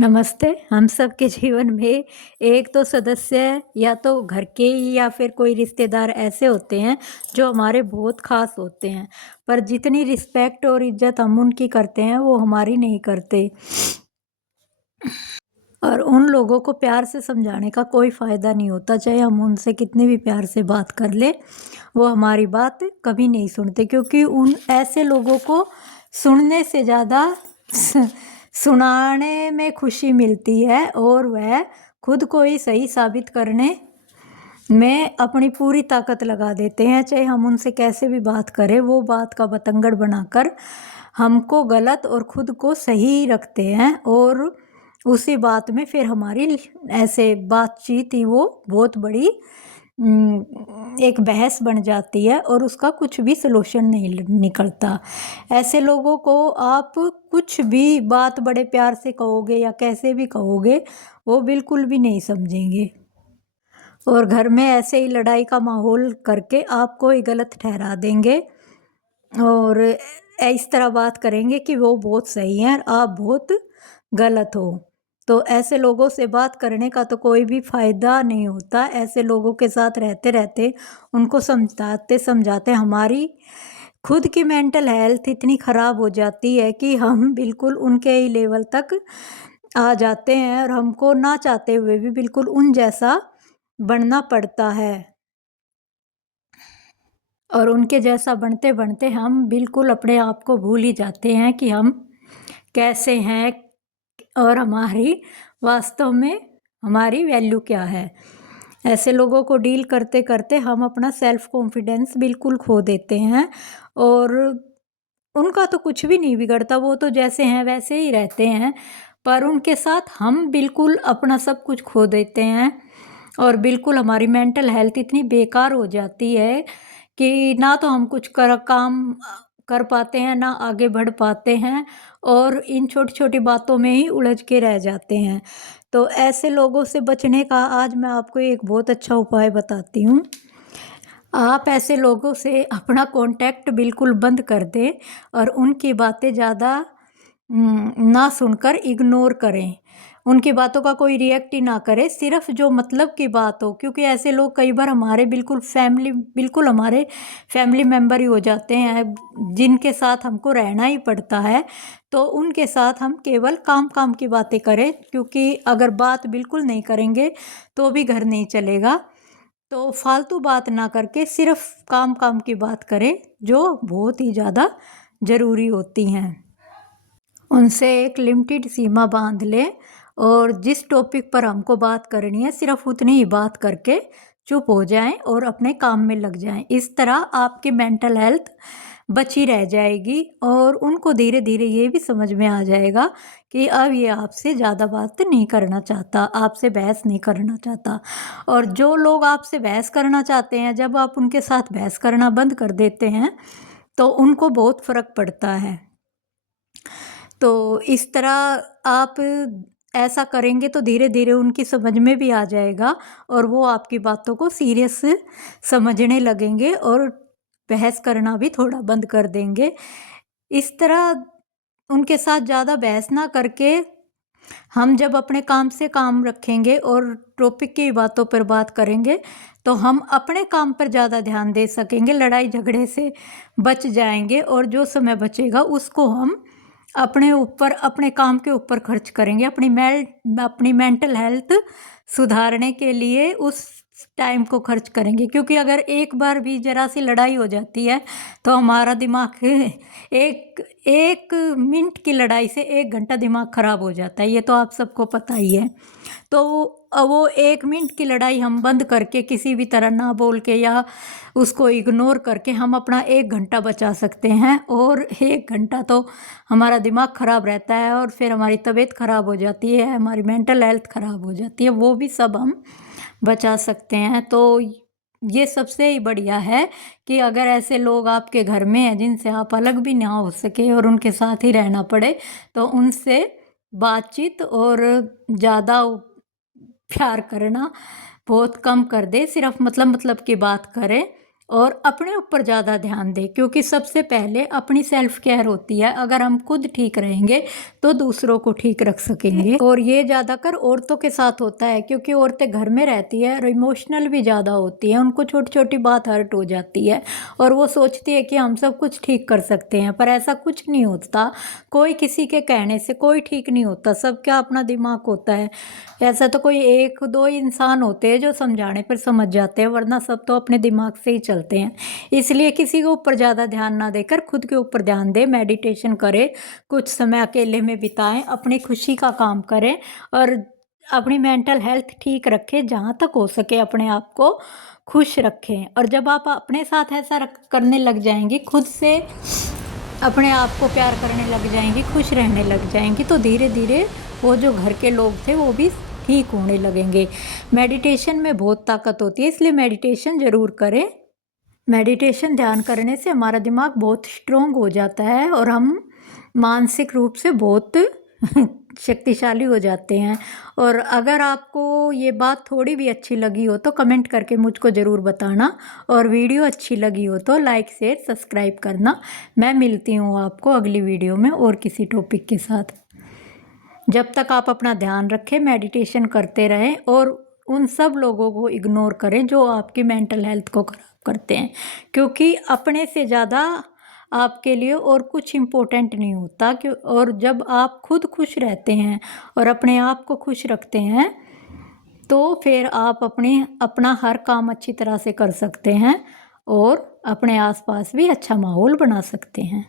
नमस्ते। हम सब के जीवन में एक तो सदस्य या तो घर के ही या फिर कोई रिश्तेदार ऐसे होते हैं जो हमारे बहुत ख़ास होते हैं, पर जितनी रिस्पेक्ट और इज़्ज़त हम उनकी करते हैं वो हमारी नहीं करते। और उन लोगों को प्यार से समझाने का कोई फ़ायदा नहीं होता, चाहे हम उनसे कितनी भी प्यार से बात कर लें, वो हमारी बात कभी नहीं सुनते, क्योंकि उन ऐसे लोगों को सुनने से ज़्यादा सुनाने में खुशी मिलती है और वह खुद को ही सही साबित करने में अपनी पूरी ताकत लगा देते हैं। चाहे हम उनसे कैसे भी बात करें, वो बात का बतंगड़ बनाकर हमको गलत और खुद को सही रखते हैं, और उसी बात में फिर हमारी ऐसे बातचीत ही वो बहुत बड़ी एक बहस बन जाती है और उसका कुछ भी सलूशन नहीं निकलता। ऐसे लोगों को आप कुछ भी बात बड़े प्यार से कहोगे या कैसे भी कहोगे, वो बिल्कुल भी नहीं समझेंगे और घर में ऐसे ही लड़ाई का माहौल करके आपको ही गलत ठहरा देंगे और इस तरह बात करेंगे कि वो बहुत सही हैं और आप बहुत गलत हो। तो ऐसे लोगों से बात करने का तो कोई भी फ़ायदा नहीं होता। ऐसे लोगों के साथ रहते रहते उनको समझाते समझाते हमारी खुद की मेंटल हेल्थ इतनी ख़राब हो जाती है कि हम बिल्कुल उनके ही लेवल तक आ जाते हैं और हमको ना चाहते हुए भी बिल्कुल उन जैसा बनना पड़ता है। और उनके जैसा बनते बनते हम बिल्कुल अपने आप को भूल ही जाते हैं कि हम कैसे हैं और हमारी वास्तव में हमारी वैल्यू क्या है। ऐसे लोगों को डील करते करते हम अपना सेल्फ कॉन्फिडेंस बिल्कुल खो देते हैं और उनका तो कुछ भी नहीं बिगड़ता, वो तो जैसे हैं वैसे ही रहते हैं, पर उनके साथ हम बिल्कुल अपना सब कुछ खो देते हैं और बिल्कुल हमारी मेंटल हेल्थ इतनी बेकार हो जाती है कि ना तो हम कुछ काम कर पाते हैं, ना आगे बढ़ पाते हैं और इन छोटी-छोटी बातों में ही उलझ के रह जाते हैं। तो ऐसे लोगों से बचने का आज मैं आपको एक बहुत अच्छा उपाय बताती हूँ। आप ऐसे लोगों से अपना कॉन्टैक्ट बिल्कुल बंद कर दें और उनकी बातें ज़्यादा ना सुनकर इग्नोर करें। उनकी बातों का कोई रिएक्ट ही ना करें, सिर्फ़ जो मतलब की बात हो, क्योंकि ऐसे लोग कई बार हमारे बिल्कुल हमारे फैमिली मेंबर ही हो जाते हैं, जिनके साथ हमको रहना ही पड़ता है। तो उनके साथ हम केवल काम-काम की बातें करें, क्योंकि अगर बात बिल्कुल नहीं करेंगे, तो भी घर नहीं चलेगा। तो फालतू बात ना करके सिर्फ़ काम-काम की बात करें, जो बहुत ही ज़्यादा ज़रूरी होती हैं। उनसे एक लिमिटेड सीमा बांध लें और जिस टॉपिक पर हमको बात करनी है सिर्फ उतनी ही बात करके चुप हो जाएं और अपने काम में लग जाएं। इस तरह आपकी मेंटल हेल्थ बची रह जाएगी और उनको धीरे धीरे ये भी समझ में आ जाएगा कि अब ये आपसे ज़्यादा बात नहीं करना चाहता, आपसे बहस नहीं करना चाहता। और जो लोग आपसे बहस करना चाहते हैं, जब आप उनके साथ बहस करना बंद कर देते हैं तो उनको बहुत फ़र्क पड़ता है। तो इस तरह आप ऐसा करेंगे तो धीरे-धीरे उनकी समझ में भी आ जाएगा और वो आपकी बातों को सीरियस समझने लगेंगे और बहस करना भी थोड़ा बंद कर देंगे। इस तरह उनके साथ ज़्यादा बहस ना करके हम जब अपने काम से काम रखेंगे और टॉपिक की बातों पर बात करेंगे, तो हम अपने काम पर ज़्यादा ध्यान दे सकेंगे, लड़ाई झगड़े से बच जाएँगे और जो समय बचेगा उसको हम अपने ऊपर, अपने काम के ऊपर खर्च करेंगे, अपनी मेंटल हेल्थ सुधारने के लिए उस टाइम को खर्च करेंगे। क्योंकि अगर एक बार भी ज़रा-सी लड़ाई हो जाती है, तो हमारा दिमाग एक 1 मिनट की लड़ाई से 1 घंटा दिमाग ख़राब हो जाता है, ये तो आप सबको पता ही है। तो वो 1 मिनट की लड़ाई हम बंद करके किसी भी तरह ना बोल के या उसको इग्नोर करके हम अपना 1 घंटा बचा सकते हैं और 1 घंटा तो हमारा दिमाग ख़राब रहता है और फिर हमारी तबीयत ख़राब हो जाती है, हमारी मेंटल हेल्थ ख़राब हो जाती है, वो भी सब हम बचा सकते हैं। तो ये सबसे ही बढ़िया है कि अगर ऐसे लोग आपके घर में हैं जिनसे आप अलग भी ना हो सके और उनके साथ ही रहना पड़े, तो उनसे बातचीत और ज़्यादा प्यार करना बहुत कम कर दें, सिर्फ मतलब की बात करें और अपने ऊपर ज़्यादा ध्यान दें, क्योंकि सबसे पहले अपनी सेल्फ केयर होती है। अगर हम खुद ठीक रहेंगे तो दूसरों को ठीक रख सकेंगे। और ये ज़्यादातर औरतों के साथ होता है, क्योंकि औरतें घर में रहती है और इमोशनल भी ज़्यादा होती हैं। उनको छोटी छोटी बात हर्ट हो जाती है और वो सोचती है कि हम सब कुछ ठीक कर सकते हैं, पर ऐसा कुछ नहीं होता। कोई किसी के कहने से कोई ठीक नहीं होता, सबका अपना दिमाग होता है। ऐसा तो कोई एक दो इंसान होते हैं जो समझाने पर समझ जाते हैं, वरना सब तो अपने दिमाग से ही चलते हैं। इसलिए किसी के ऊपर ज़्यादा ध्यान ना देकर खुद के ऊपर ध्यान दें, मेडिटेशन करें, कुछ समय अकेले में बिताएं, अपनी खुशी का काम करें और अपनी मेंटल हेल्थ ठीक रखें। जहाँ तक हो सके अपने आप को खुश रखें। और जब आप अपने साथ ऐसा करने लग जाएंगी, खुद से अपने आप को प्यार करने लग जाएंगी, खुश रहने लग जाएंगी, तो धीरे धीरे वो जो घर के लोग थे वो भी ठीक होने लगेंगे। मेडिटेशन में बहुत ताकत होती है, इसलिए मेडिटेशन ज़रूर करें। मेडिटेशन ध्यान करने से हमारा दिमाग बहुत स्ट्रोंग हो जाता है और हम मानसिक रूप से बहुत शक्तिशाली हो जाते हैं। और अगर आपको ये बात थोड़ी भी अच्छी लगी हो तो कमेंट करके मुझको ज़रूर बताना, और वीडियो अच्छी लगी हो तो लाइक शेयर सब्सक्राइब करना। मैं मिलती हूँ आपको अगली वीडियो में और किसी टॉपिक के साथ। जब तक आप अपना ध्यान रखें, मेडिटेशन करते रहें और उन सब लोगों को इग्नोर करें जो आपकी मेंटल हेल्थ को खराब करते हैं, क्योंकि अपने से ज़्यादा आपके लिए और कुछ इम्पोर्टेंट नहीं होता। और जब आप खुद खुश रहते हैं और अपने आप को खुश रखते हैं तो फिर आप अपना हर काम अच्छी तरह से कर सकते हैं और अपने आसपास भी अच्छा माहौल बना सकते हैं।